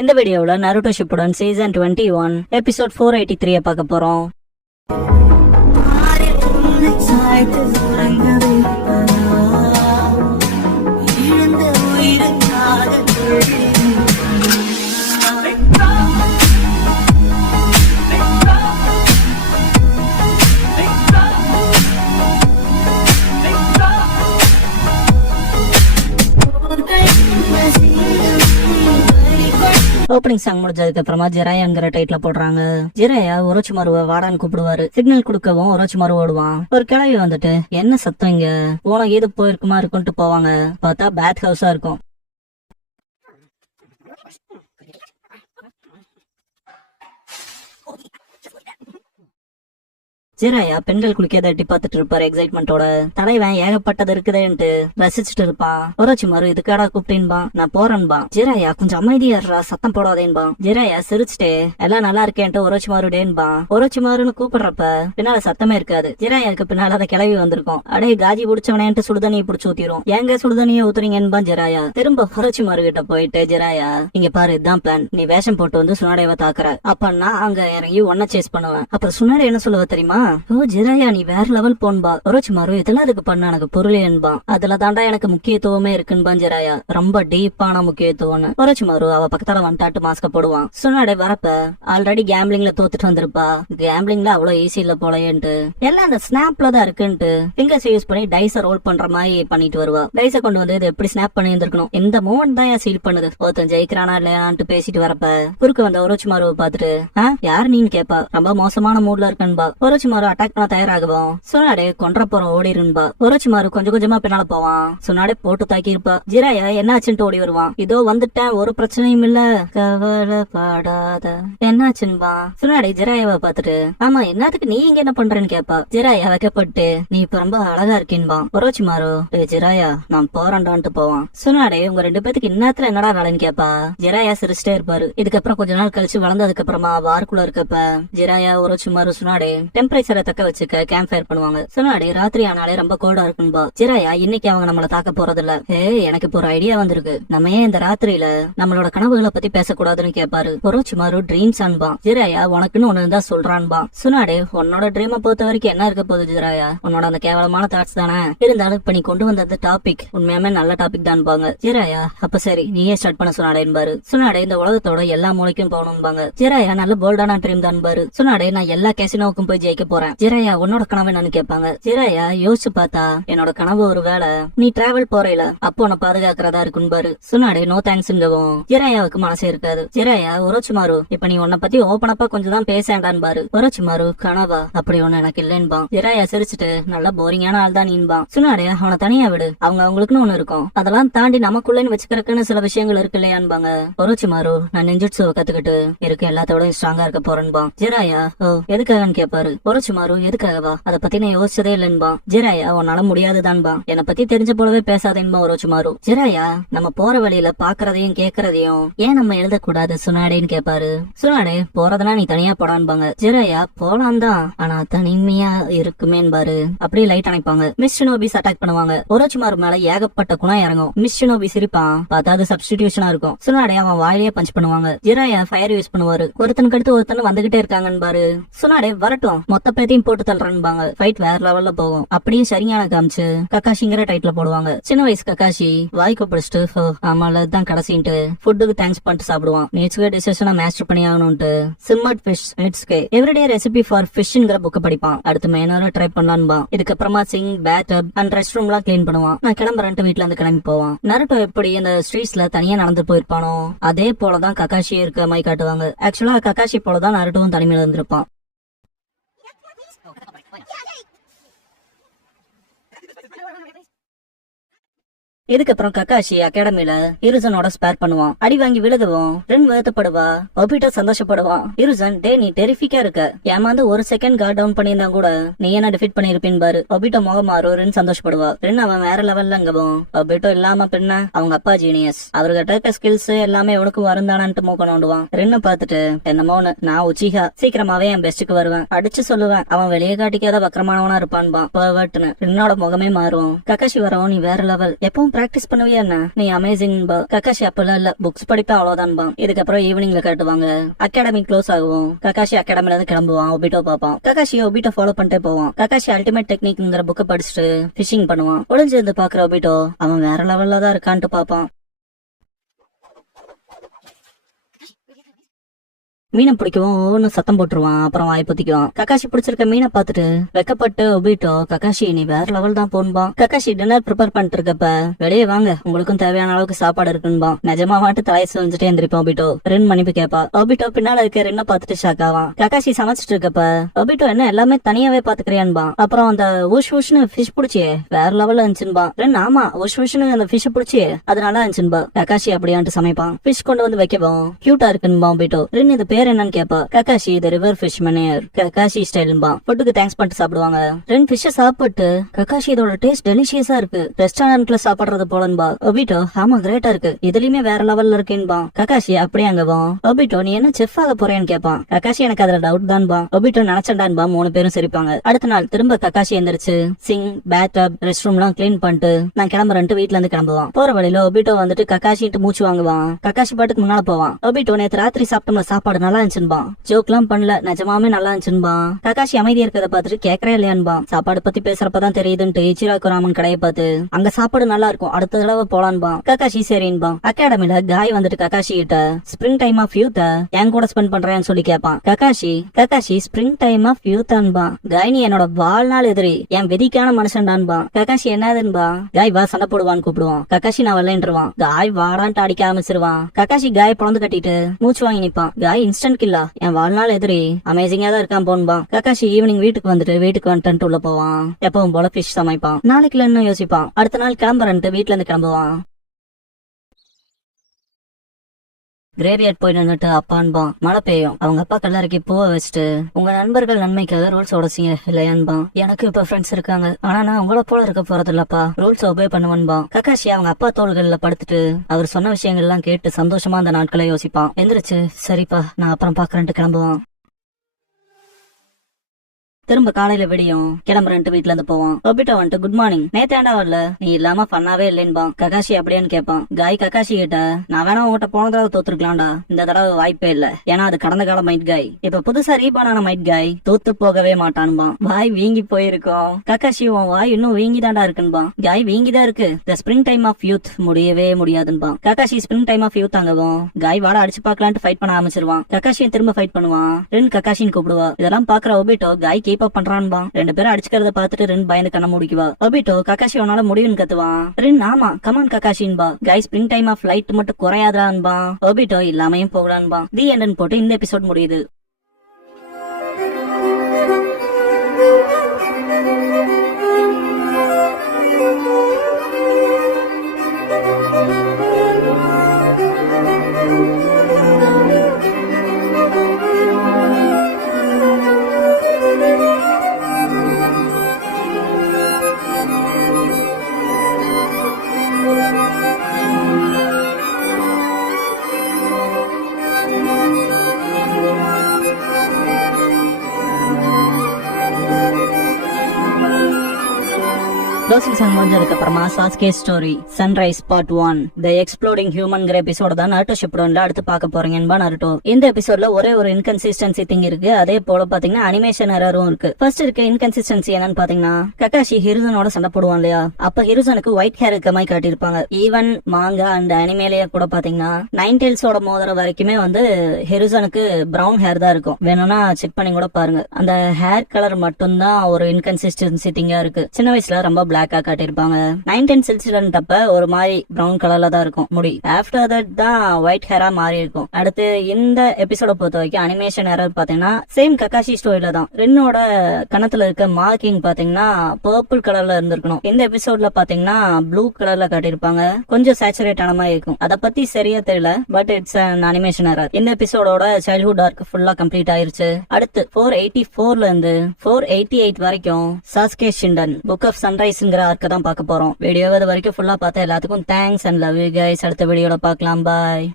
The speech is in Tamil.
இந்த வீடியோவில் நருட்டோ ஷிப்புடன் சீசன் 21 எபிசோட் 483 பார்க்க போறோம். ஓப்பனிங் சாங் முடிஞ்சதுக்கு அப்புறமா ஜிராயாங்கிற டைட்டில் போடுறாங்க. ஜிராயா ஒரோச்சிமாருவை வாடான்னு கூப்பிடுவாரு. சிக்னல் கொடுக்கவும் ஒரோச்சிமாரு ஓடுவான். ஒரு கிளவி வந்துட்டு என்ன சத்தம் இங்க உனக்கு ஏது போயிருக்குமா இருக்குன்ட்டு போவாங்க. பார்த்தா பேத் ஹவுஸா இருக்கும். ஜிராயா பெண்கள் குளிக்காத எட்டி பார்த்துட்டு இருப்பாரு எக்ஸைட்மெண்டோட. தலைவன் ஏகப்பட்டது இருக்குதுன்ட்டு ரசிச்சுட்டு இருப்பான். ஒரோச்சிமாரு இதுக்காடா கூப்பிட்டேன்பா, நான் போறேன்பா. ஜிராயா கொஞ்சம் அமைதியாடுறா, சத்தம் போடாதேன்பா. ஜிராயா சிரிச்சுட்டே எல்லாம் நல்லா இருக்கேன்ட்டு ஒரோச்சிமாரு டேன்பா. ஒரோச்சிமாருன்னு கூப்பிடுறப்ப பின்னால சத்தமே இருக்காது. ஜிராயாக்கு பின்னால அதை கிளவி வந்திருக்கும். அடே காஜி பிடிச்சவனேன்ட்டு சுடுதண்ணியை பிடிச்சி ஊத்திரும். எங்க சுடுதண்ணியை ஊத்துறீங்கன்பா ஜிராயா. திரும்ப ஒரோச்சிமாரு கிட்ட போயிட்டு ஜிராயா இங்க பாரு இதுதான் பிளான், நீ வேஷம் போட்டு வந்து சுனாடேவை தாக்குற, அப்ப நான் அங்க இறங்கி ஒன்ன சேஸ் பண்ணுவேன். அப்புறம் சுனாடே என்ன சொல்லுவ தெரியுமா, ஓ ஜிராயா நீ வேற லெவல் போன்பா. ஒரோச்சிமாரு இதெல்லாம் அதுக்கு பண்ண எனக்கு பொருளேன்பா, அதுல தாண்டா எனக்கு முக்கியத்துவமே இருக்குன்பா ஜிராயா, ரொம்ப டீப்பான முக்கியத்துவம்னு. ஒரோச்சிமாரு அவ பக்கத்தால வந்துட்டாட்டு மாஸ்க போடுவான். சுனாடே வரப்ப ஆல்ரெடி கேம்பிளிங்ல தோத்துட்டு வந்திருப்பா. கேம்பிளிங்ல அவ்வளவு ஈஸி இல்ல போலயேன்ட்டு எல்லாம் அந்த ஸ்னாப்ல தான் இருக்குன்ட்டு ஃபிங்கர்ஸ் யூஸ் பண்ணி டைஸ ரோல் பண்ற மாதிரி பண்ணிட்டு வருவா. டைஸ கொண்டு வந்து இது எப்படி ஸ்னாப் பண்ணி இருந்திருக்கணும், இந்த மூமெண்ட் தான் சீல் பண்ணுது, ஒருத்தன் ஜெயிக்கிறானா இல்லையான்ட்டு பேசிட்டு வரப்ப குறுக்கு வந்த ஒரோச்சிமாருவை பாத்துட்டு யார் நீன்னு கேப்பா. ரொம்ப மோசமான மூட்ல இருக்கன்பா. ஒரோச்சிமாரு அட்டாக் பண்ண தயாராகுவோம். சுனாடே கொன்ற போறோம் ஓடிருன்பா. ஒரோச்சிமாரு கொஞ்சம் கொஞ்சமா பின்னால போவான். சுனாடே போட்டு தாக்கி இருப்பா. ஜிராயா என்னாச்சுன்ட்டு ஓடி வருவான். இதோ வந்துட்டேன், ஒரு பிரச்சனையும் இல்ல, கவலைப்படாத, என்னாச்சுன்பா. சுனாடே ஜிராயாவை பாத்துட்டு ஆமா என்னத்துக்கு நீ இங்க என்ன பண்றேன்னு கேப்பா. ஜிராயா வைக்கப்பட்டு நீ இப்ப ரொம்ப அழகா இருக்கேன்பா. ஒரோச்சிமாரு ஜிராயா நான் போறேன்டான்ட்டு போவான். சுனாடே உங்க ரெண்டு பேத்துக்கு இன்னத்துல என்னடா வேலைன்னு கேப்பா. ஜிராயா சிரிச்சிட்டே இருப்பாரு. இதுக்கப்புறம் கொஞ்ச நாள் கழிச்சு வளர்ந்ததுக்கு அப்புறமா வார்க்குள்ள இருக்கப்ப ஜிராயா ஒரோச்சிமாரு சுனாடே டெம்பரேச்சரை தக்க வச்சுக்க கேம்ப் ஃபயர் பண்ணுவாங்க. சுனாடே ராத்திரி ஆனாலே ரொம்ப கோல்டா இருக்குன்பா. ஜிராயா இன்னைக்கு அவங்க நம்மள தாக்க போறது இல்ல, எனக்கு இப்போ ஒரு ஐடியா வந்திருக்கு, நம்ம ஏன் இந்த ராத்திரியில நம்மளோட கனவுகளை பத்தி பேசக்கூடாதுன்னு கேட்பாரு. ஒரோச்சிமாரு ட்ரீம்ஸ் அன்பா. ஜிராயா உனக்குன்னு ஒண்ணு இருந்தா சொல்றான்பா. சுனாடே உன்னோட ட்ரீமை பொறுத்த வரைக்கும் என்ன இருக்க போகுது ஜிராயா, உன்னோட அந்த கேவலமான தாட்ஸ் தானே, இருந்தாலும் இப்ப நீ கொண்டு வந்த டாபிக் உண்மையாமே நல்ல டாபிக் தான்பாங்க. ஜிராயா அப்ப சரி நீயே ஸ்டார்ட் பண்ண சுனாடேன்பாரு. சுனாடே இந்த உலகத்தோட எல்லா மூளைக்கும் போகணும்பாங்க. ஜிராயா நல்ல போல்டான ட்ரீம் தான்பாரு. சுனாடே நான் எல்லா கேசினோவுக்கும் போய் ஜெயிக்க போறேன். ஜிராயா உன்னோட கனவு என்னன்னு கேட்பாங்க. ஜிராயா யோசிச்சு பார்த்தா என்னோட கனவு ஒரு வேளை நீ டிராவல் போறேல அப்போ உன்னை பாதுகாக்கிறதா இருக்குன்பாரு. சுனாடே நோ தேங்க்ஸ்ங்கவும் ஜிராயாவுக்கு மனசே இருக்காது. ஜிராயா ஒரோச்சிமாரு இப்ப நீ உன்னை பத்தி ஓபனப்பா கொஞ்சம் தான் பேசேண்டான்பாரு. ஒரோச்சிமாரு கனவா அப்படி ஒண்ணு எனக்கு இல்லைன்பான். ஜிராயா சிரிச்சுட்டு நல்ல போரிங்கான ஆள் தான் நீன்பான். சுனாடே அவனை தனியா விடு, அவங்க அவங்களுக்குன்னு ஒண்ணு இருக்கும், அதெல்லாம் தாண்டி நமக்குள்ளன்னு வச்சுக்கிறதுக்குன்னு சில விஷயங்கள் இருக்கு இல்லையான்பாங்க. ஒரோச்சிமாரு நான் நெஞ்சுட்சுவை கத்துக்கிட்டு இருக்கு எல்லாத்தோட ஸ்ட்ராங்கா இருக்க போறேன்பா. ஜிராயா ஓ எதுக்காகன்னு கேட்பாரு. ஒரோச்சிமாரு எதுக்காகவா, அத பத்தி நான் யோசிச்சதே இல்லன்பா. ஜிராயா உன்னால முடியாதுதான்பா, என்னை பத்தி தெரிஞ்ச போலவே பேசாதேன்பா ஒரோச்சிமாரு. ஜிராயா நம்ம போற வழியில பாக்குறதையும் கேக்குறதையும் ஏன் நம்ம எழுதக்கூடாது சுனாடேன்னு கேட்பாரு. சுனாடே போறதுனா நீ தனியா போடான்பாங்க. ஜிராயா போலாம் தான், ஆனா தனிமையா இருக்குமேன்பாரு. அப்படியே லைட் அணைப்பாங்க. மிஸ் ஷினோபிஸ் அட்டாக் பண்ணுவாங்க. ஒரோச்சிமாரு மேல ஏகப்பட்ட குணம் இறங்கும். மிஸ் ஷினோபி சிரிப்பான், பார்த்தா அது சப்ஸ்டிடியூஷனா இருக்கும். சுனாடே அவன் வாயிலே பஞ்ச் பண்ணுவாங்க. ஜிராயா ஃபயர் யூஸ் பண்ணுவாரு. ஒருத்தனுக்கு அடுத்து ஒருத்தன் வந்துகிட்டே இருக்காங்கன்பாரு. சுனாடே வரட்டும் மொத்த பேத்தையும் போட்டு தள்ளுறான்பாங்க. ஃபைட் வேற லெவல்ல போகும். அப்படியே சரியான காமிச்சு கக்காஷிங்கிற டைட்டில் போடுவாங்க. சின்ன வயசு கக்காஷி வாய்க்கு பிடிச்சிட்டு ஆமால தான் கடைசின்ட்டு ஃபுட்டுக்கு தேங்க்ஸ் பண்ணிட்டு சாப்பிடுவான். நேச்சுரல் டிஷஸை மாஸ்டர் பண்ணி ஆகணும்ட்டு சிம்மட் ஃபிஷ் இட்ஸ்கே எவ்ரிடே ரெசிபி ஃபார் ஃபிஷ்ங்கிற புக் படிப்பான். அடுத்து மெயினார ட்ரை பண்ணலான்பா. இதுக்கப்புறமா sink bath tub and rest room எல்லாம் கிளீன் பண்ணுவான். நான் கிளம்புறேன்ட்டு வீட்டுல இருந்து கிளம்பி போவான். நருட்டோ எப்படி அந்த ஸ்ட்ரீட்ஸ்ல தனியா நடந்து போயிருப்பானோ அதே போலதான் கக்காஷி இருக்க மாதிரி காட்டுவாங்க. ஆக்சுவலா கக்காஷி போலதான் நருட்டோவும் தனிமையில இருந்திருப்பான். இதுக்கப்புறம் கக்காஷி அகாடமில இருசனோட ஸ்பேர் பண்ணுவான். அடி வாங்கி விழுகவும் ரென் வருத்தப்படுவா. ஒபிட்டோ சந்தோஷப்படுவான். இருசன் டே நீ டெரிஃபிக்கா இருக்க, ஏமாந்து ஒரு செகண்ட் கார்ட் டவுன் பண்ணியிருந்தா கூட நீ என்ன டிஃபீட் பண்ணிருப்பேன் பாரு. ஒபிட்டோ முகம் மாறும் சந்தோஷப்படுவா. ரென் அவன் வேற லெவல்லங்கவும் ஒபிட்டோ இல்லாம பின்ன அவங்க அப்பா ஜீனியஸ், அவர்கிட்ட இருக்க ஸ்கில்ஸ் எல்லாமே உனக்கு வருந்தானான்ட்டு மூக்க நோண்டுவான். ரென்ன பாத்துட்டு என்னமோன்னு நான் உச்சிகா சீக்கிரமாவே என் பெஸ்டுக்கு வருவேன் அடிச்சு சொல்லுவேன், அவன் வெளியே காட்டிக்காத வக்கரமானவனா இருப்பான்பா பர்வர்ட்னு. ரென்னோட முகமே மாறும். கக்காஷி வரவும் நீ வேற லெவல், எப்பவும் பிராக்டிஸ் பண்ணுவியா என்ன? நீ அமேசிங் பா. கக்காஷி அப்பெல்லாம் இல்ல, புக்ஸ் படிப்பேன் அவ்வளவுதான் பா. இதுக்கப்புறம் ஈவினிங்ல காட்டுவாங்க. அகாடமி க்ளோஸ் ஆகும். கக்காஷி அகாடமில இருந்து கிளம்புவான். ஒபிட்டோ பாப்பான். கக்காஷி ஒபிட்டோ ஃபாலோ பண்ணிட்டே போவான். கக்காஷி அல்டிமேட் டெக்னிக்ங்கிற புக்கை படிச்சுட்டு ஃபிஷிங் பண்ணுவான். ஒளிஞ்சு இருந்து பாக்குற ஒபிட்டோ அவன் வேற லெவல்ல தான் இருக்கான்ட்டு பாப்பான். மீனை பிடிக்கவும் ஒவ்வொன்னு சத்தம் போட்டுருவான். அப்புறம் வாய் பொத்திக்குவான். கக்காஷி பிடிச்சிருக்க மீனை பார்த்துட்டு வெக்கப்பட்டு ஒபிட்டோ, கக்காஷி நீ வேற லெவல் தான் போன்பா. கக்காஷி டின்னர் ப்ரிப்பேர் பண்ணிட்டு இருக்கப்ப, வெளியே வாங்க உங்களுக்கும் தேவையான அளவுக்கு சாப்பாடு இருக்குன்பா. நிஜமா வாட்டு தலையை செஞ்சுட்டே எந்திரிப்பான் ஒபிட்டோ. ரென் மன்னிப்பு கேப்பா. ஒபிட்டோ பின்னால இருக்க ரென்ன பார்த்துட்டு ஷாக் ஆவான். கக்காஷி சமைச்சிட்டு இருக்கப்ப ஒபிட்டோ என்ன எல்லாமே தனியாவே பாத்துக்கிறியான்பா. அப்புறம் அந்த உஷ் உஷ்னு ஃபிஷ் பிடிச்சியே வேற லெவல்ல இருந்துச்சுன்பா. ரென் ஆமா உஷ் உஷ்னு அந்த ஃபிஷ் பிடிச்சியே அது நல்லா இருந்துச்சுன்பா. கக்காஷி அப்படியான்ட்டு சமைப்பான். ஃபிஷ் கொண்டு வந்து வைக்கவும் கியூட்டா இருக்குன்பா ஒபிட்டோ. ரென் இது பேர் என்னன்னு கேப்பா. கக்காஷி தி ரிவர் ஃபிஷ் மனியர் கக்காஷி ஸ்டைல்பா. ஃபுட்டுக்கு தேங்க்ஸ் பண்ணிட்டு சாப்பிடுவாங்க. ரெண்டு ஃபிஷ் சாப்பிட்டு கக்காஷி இதோட டேஸ்ட் டெலிஷியஸா இருக்கு, ரெஸ்டாரண்ட்ல சாப்பிடுறது போலன்பா. ஒபிட்டோ ஆமா கிரேட்டா இருக்கு, இதுலயுமே வேற லெவல்ல இருக்கேன்பா. கக்காஷி அப்படியே அங்கவும் ஒபிட்டோ நீ என்ன செஃப் ஆக போறேன்னு கேப்பான். கக்காஷி எனக்கு அதுல டவுட் தான்பா. ஒபிட்டோ நினைச்சண்டான்பா. 3 பேரும் சிரிப்பாங்க. அடுத்த நாள் திரும்ப கக்காஷி எந்திரிச்சு சிங் பேத் டப் ரெஸ்ட் ரூம் எல்லாம் கிளீன் பண்ணிட்டு நான் கிளம்புறேன்ட்டு வீட்டுல இருந்து கிளம்புவான். போற வழியில ஒபிட்டோ வந்துட்டு கக்காஷிட்டு மூச்சு வாங்குவான். கக்காஷி பாட்டுக்கு முன்னால போவான். ஒபிட்டோ நேத்து ராத்திரி சாப்பிட்டோம்ல சாப்பாடு நல்லா இருந்துச்சுன்பா. ஜோக் எல்லாம் பண்ணல, நிஜமாவே நல்லா இருந்துச்சுன்பா. கக்காஷி அமைதியா இருக்கிறத பாத்துட்டு கேக்குறே இல்லையான்பா. சாப்பாடு பத்தி பேசுறப்பதான் தெரியுதுன்ட்டு இச்சிராக்கு ராமன் கடையை பார்த்து அங்க சாப்பாடு நல்லா இருக்கும், அடுத்த தடவை போலான்பா. கக்காஷி சரின்பா. அகாடமில காய் வந்துட்டு கக்காஷி கிட்ட ஸ்பிரிங் டைம் ஆஃப் யூத் என் கூட ஸ்பெண்ட் பண்றேன்னு சொல்லி கேப்பான். Kakashi spring time of youth அன்பா. காய் நீ என்னோட வாழ்நாள் எதிரி, என் விதிக்கான மனுஷன்டான்பா. கக்காஷி என்னதுன்பா. காய் வா சண்டை போடுவான்னு கூப்பிடுவான். கக்காஷி நான் வரலன்றுவான். காய் வாடான்ட்டு அடிக்க ஆரம்பிச்சிருவான். கக்காஷி காய பொழந்து கட்டிட்டு மூச்சு வாங்கி நிப்பான். காய் இன்ஸ்டன்ட் கில்லா, என் வாழ்நாள் எதிரி, அமேசிங்கா தான் இருக்கான் போன்பா. கக்காஷி ஈவினிங் வீட்டுக்கு வந்துட்டு உள்ள போவான். எப்பவும் போல ஃபிஷ் சமைப்பான். நாளைக்குல இன்னும் யோசிப்பான். அடுத்த நாள் கிளம்புறன்ட்டு வீட்டுல இருந்து கிளம்புவான். கிரேவியார்ட் போய் நின்னுட்டு அப்பான்பா. மழை பெய்யும். அவங்க அப்பா கல்லறைக்கு பூவை வச்சுட்டு உங்க நண்பர்கள் நன்மைக்காக ரூல்ஸ் உடச்சிங்க இல்லையான்பா. எனக்கு இப்ப ஃப்ரெண்ட்ஸ் இருக்காங்க, ஆனா நான் உங்கள போல இருக்க போறது இல்லப்பா. Rules obey பண்ணுவன்பா. கக்காஷி அவங்க அப்பா தோள்கள்ல படுத்துட்டு அவர் சொன்ன விஷயங்கள் எல்லாம் கேட்டு சந்தோஷமா அந்த நாட்களை யோசிப்பான். எந்திரிச்சு சரிப்பா நான் அப்புறம் பாக்குறேன்ட்டு கிளம்புவான். திரும்ப காலையில விடியும். கிளம்புறேன்ட்டு வீட்டுல இருந்து போவான். ஒபிட்டோ வந்துட்டு குட் மார்னிங், நேத்தாண்டா வரல, நீ இல்லாம ஃபன்னாவே இல்லைன்பா. கக்காஷி அப்படியான்னு கேட்பான். காய் கக்காஷி கிட்ட நான் வேணா உங்ககிட்ட போன தடவை தோத்துருக்கலாம்டா, இந்த தடவை வாய்ப்பே இல்ல, ஏன்னா அது கடந்த கால மைட் காய். இப்ப புதுசா ரீபானான மைட் காய் தோத்து போகவே மாட்டான்பா. வாய் வீங்கி போயிருக்கோம். கக்காஷி உன் வாய் இன்னும் வீங்கிதாண்டா இருக்குன்பா. காய் வீங்கிதான் இருக்கு, the spring time of youth முடியவே முடியாதுன்பா. Kakashi spring time of youth அங்கவும் காய் வாட அடிச்சு பாக்கலான்ட்டு ஃபைட் பண்ண ஆரம்பிச்சிருவான். கக்காஷியை திரும்ப ஃபைட் பண்ணுவான். ரெண்டு கக்காஷின்னு கூப்பிடுவா. இதெல்லாம் பாக்குற ஒபிட்டோ காய் கீப் அப் பண்றான்பா. 2 பேரும் அடிச்சுக்கிறத பாத்துட்டு ரெண்டு பயந்து கண்ண முடிக்குவா. ஒபிட்டோ கக்காஷி உன்னால முடியும்னு கத்துவான். ரென் ஆமா கமான் கக்காஷின்பா. காய் ஸ்பிரிங் டைம் ஆஃப் லைட் மட்டும் குறையாதான்பா. ஒபிட்டோ இல்லாமையும் போகலான்பா. தி எண்டன் போட்டு இந்த எபிசோட் முடியுது. சீசன் முடிஞ்சதுக்கு அப்புறமா சாஸ்கே ஸ்டோரி சன்ரைஸ் பார்ட் 1 தி எக்ஸ்ப்ளோடிங் ஹியூமன்ங்கிற எபிசோட தான் நருட்டோ ஷிப்புடன்ல அடுத்து பார்க்க போறீங்கன்பா. நருட்டோ இந்த எபிசோட்ல ஒரே ஒரு இன்கன்சிஸ்டன்சி திங் இருக்கு. அதே போல பாத்தீங்கன்னா அனிமேஷன் எரரும் இருக்கு. ஃபர்ஸ்ட் இருக்க இன்கன்சிஸ்டன்சி என்னன்னு பாத்தீங்கன்னா கக்காஷி ஹிருசனோட சண்டை போடுவான் இல்லையா, அப்ப ஹிருசனுக்கு ஒயிட் ஹேர் இருக்க மாதிரி காட்டியிருப்பாங்க. ஈவன் மாங்கா அண்ட் அனிமேலேயே கூட பாத்தீங்கன்னா நைன் டெயில்ஸோட மோதிர வரைக்குமே வந்து ஹிருசனுக்கு பிரவுன் ஹேர் தான் இருக்கும். வேணும்னா செக் பண்ணி கூட பாருங்க. அந்த ஹேர் கலர் மட்டும் தான் ஒரு இன்கன்சிஸ்டன்சி திங்கா இருக்கு. சின்ன வயசுல ரொம்ப பிளாக்கா காட்டியிருப்பாங்க. 9-10 சில்சிலன்ட்டப்ப ஒரு மாதிரி பிரவுன் கலர்ல தான் இருக்கும் முடி. ஆஃப்டர் தட் தான் ஒயிட் ஹேரா மாறி இருக்கும். அடுத்து இந்த எபிசோட பொறுத்த வரைக்கும் அனிமேஷன் எரர் பாத்தீங்கன்னா சேம் கக்காஷி ஸ்டோரியில தான். ரென்னோட கணத்துல இருக்க மார்க்கிங் பாத்தீங்கன்னா பர்பிள் கலர்ல இருந்திருக்கணும். இந்த எபிசோட்ல பாத்தீங்கன்னா ப்ளூ கலர்ல காட்டியிருப்பாங்க. கொஞ்சம் சேச்சுரேட் ஆன மாதிரி இருக்கும். அத பத்தி சரியா தெரியல, but it's an animation error. இந்த எபிசோடோட சைல்ட்ஹுட் ஆர்க் ஃபுல்லா கம்ப்ளீட் ஆயிருச்சு. அடுத்து 484ல இருந்து 488 வரைக்கும் சாஸ்கே ஷிண்டன் புக் ஆஃப் சன்ரைஸ்ங்கிற ஆர்க்க தான் பார்க்க போறோம். வீடியோ இது வரைக்கும் ஃபுல்லா பார்த்தா எல்லாத்துக்கும் thanks and love you guys. அடுத்த வீடியோல பார்க்கலாம். பாய்.